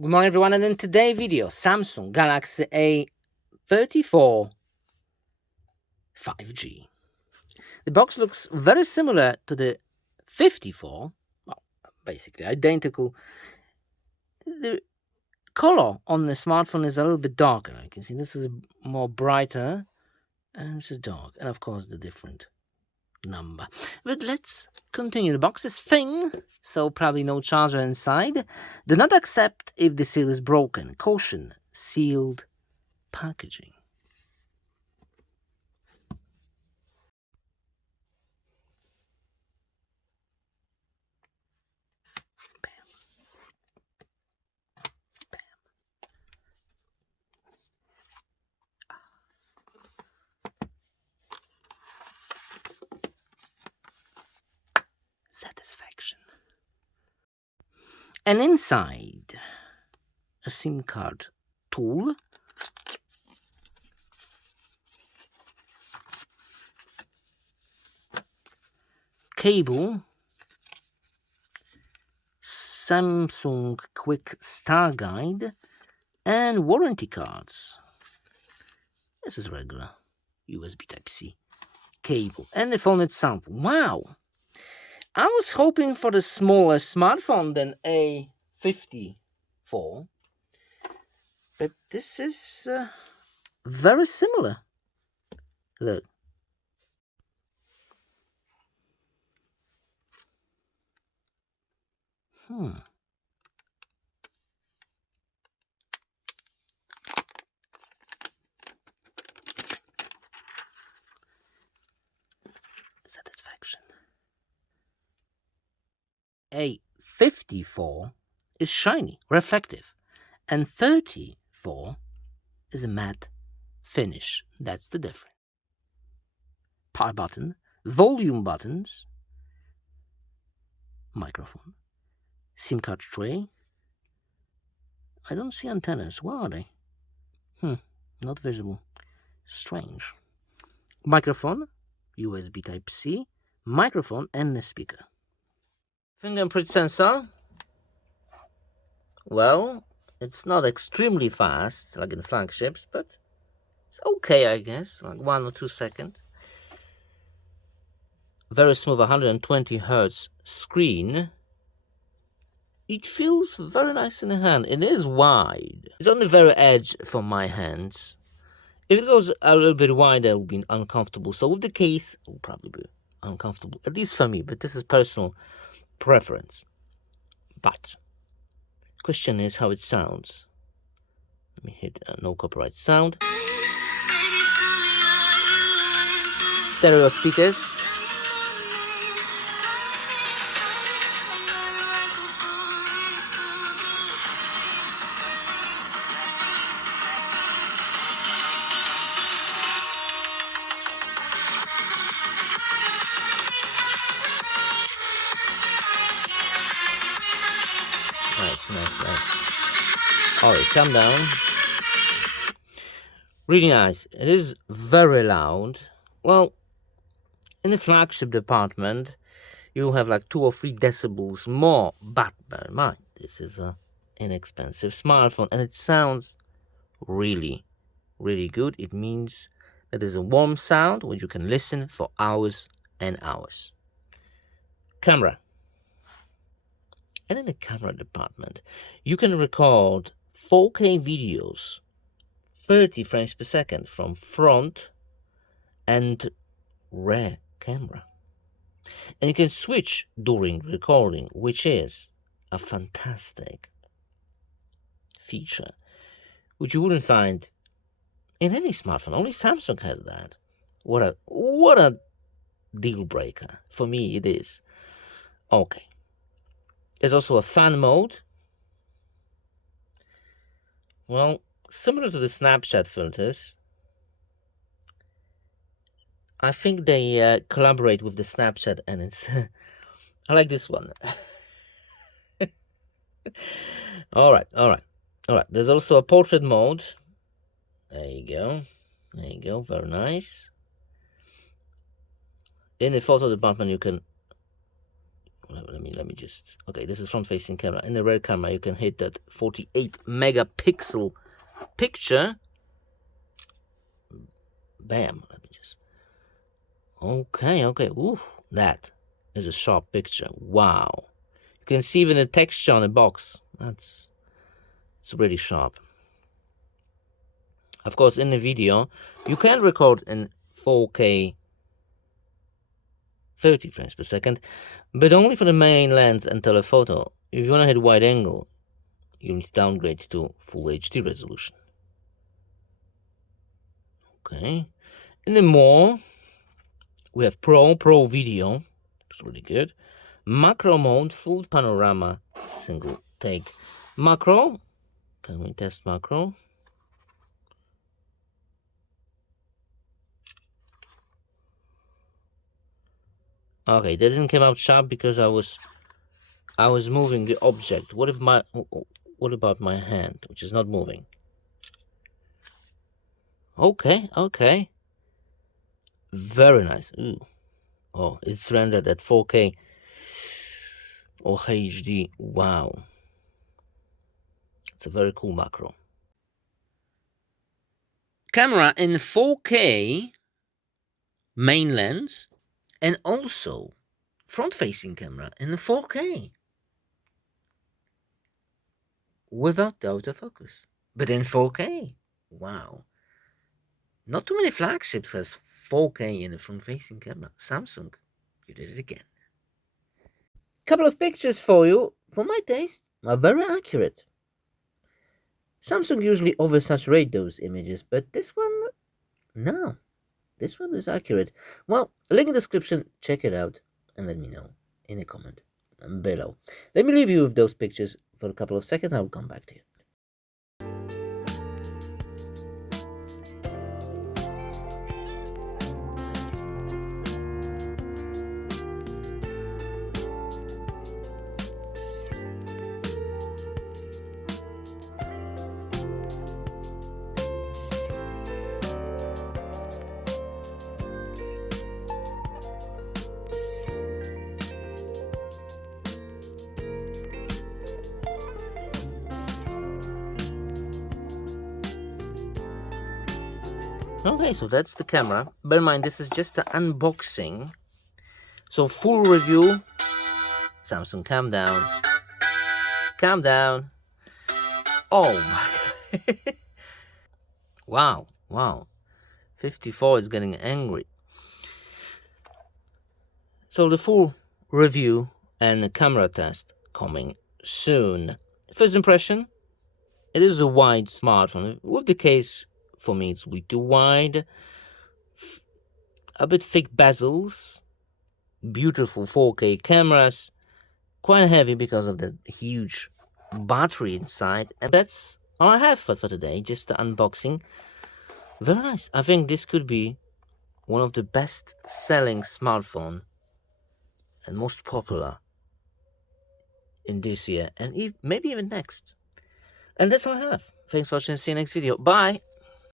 Good morning everyone, and in today's video, Samsung Galaxy A34 5G. The box looks very similar to the 54, well, basically identical. The color on the smartphone is a little bit darker. You can see this is more brighter, and this is dark, and of course the different number. But let's continue. The box is thin, so probably no charger inside. Do not accept if the seal is broken. Caution, sealed packaging. Satisfaction. And inside, a SIM card tool, cable, Samsung Quick Start Guide, and warranty cards. This is regular USB Type-C cable, and the phone itself. Wow! I was hoping for the smaller smartphone than A54, but this is very similar. Look. Satisfaction. A54 is shiny, reflective, and 34 is a matte finish. That's the difference. Power button, volume buttons, microphone, SIM card tray. I don't see antennas. Where are they? Not visible. Strange. Microphone, USB Type-C, microphone, and a speaker. Fingerprint sensor. Well, it's not extremely fast like in flagships, but it's okay, I guess, like 1 or 2 seconds. Very smooth 120 Hertz screen. It feels very nice in the hand. It is wide. It's on the very edge for my hands. If it goes a little bit wider, it'll be uncomfortable. So with the case, it will probably be uncomfortable, at least for me, but this is personal preference. But the question is how it sounds. Let me hit no copyright sound. Stereo speakers. Nice. Alright, calm down. Really nice. It is very loud. Well, in the flagship department, you have like 2 or 3 decibels more. But bear in mind, this is an inexpensive smartphone, and it sounds really, really good. It means that there's a warm sound which you can listen for hours and hours. Camera. And in the camera department, you can record 4K videos, 30 frames per second from front and rear camera. And you can switch during recording, which is a fantastic feature, which you wouldn't find in any smartphone. Only Samsung has that. What a deal breaker. For me, it is. Okay. There's also a fan mode. Well, similar to the Snapchat filters, I think they collaborate with the Snapchat, and it's I like this one. All right. There's also a portrait mode. There you go. Very nice. In the photo department, you can let me just, okay, this is front facing camera. In the rear camera you can hit that 48 megapixel picture. Bam, let me just, okay, ooh, that is a sharp picture. Wow, you can see even the texture on the box. It's really sharp. Of course, in the video you can record in 4K 30 frames per second, but only for the main lens and telephoto. If you want to hit wide angle, you need to downgrade to full HD resolution. Okay, and then more, we have Pro Video, it's really good. Macro mode, full panorama, single take. Macro, can we test macro? Okay, that didn't come out sharp because I was moving the object. What about my hand, which is not moving? Okay, very nice. Ooh. Oh, it's rendered at 4K or HD. Wow, it's a very cool macro. Camera in 4K, main lens, and also front-facing camera in the 4K without the autofocus, but in 4K. Wow, not too many flagships has 4K in the front-facing camera. Samsung, you did it again. Couple of pictures for you. For my taste, are very accurate. Samsung usually oversaturate those images, but this one, no. This one is accurate. Well, link in the description, check it out, and let me know in a comment below. Let me leave you with those pictures for a couple of seconds. I'll come back to you. Okay, so that's the camera. Bear in mind, this is just the unboxing. So full review. Samsung, calm down. Calm down. Oh my. Wow. 54 is getting angry. So the full review and the camera test coming soon. First impression, it is a wide smartphone. With the case, for me, it's way too wide. A bit thick bezels. Beautiful 4K cameras. Quite heavy because of the huge battery inside. And that's all I have for today. Just the unboxing. Very nice. I think this could be one of the best selling smartphone and most popular in this year and maybe even next. And that's all I have. Thanks for watching. See you next video. Bye.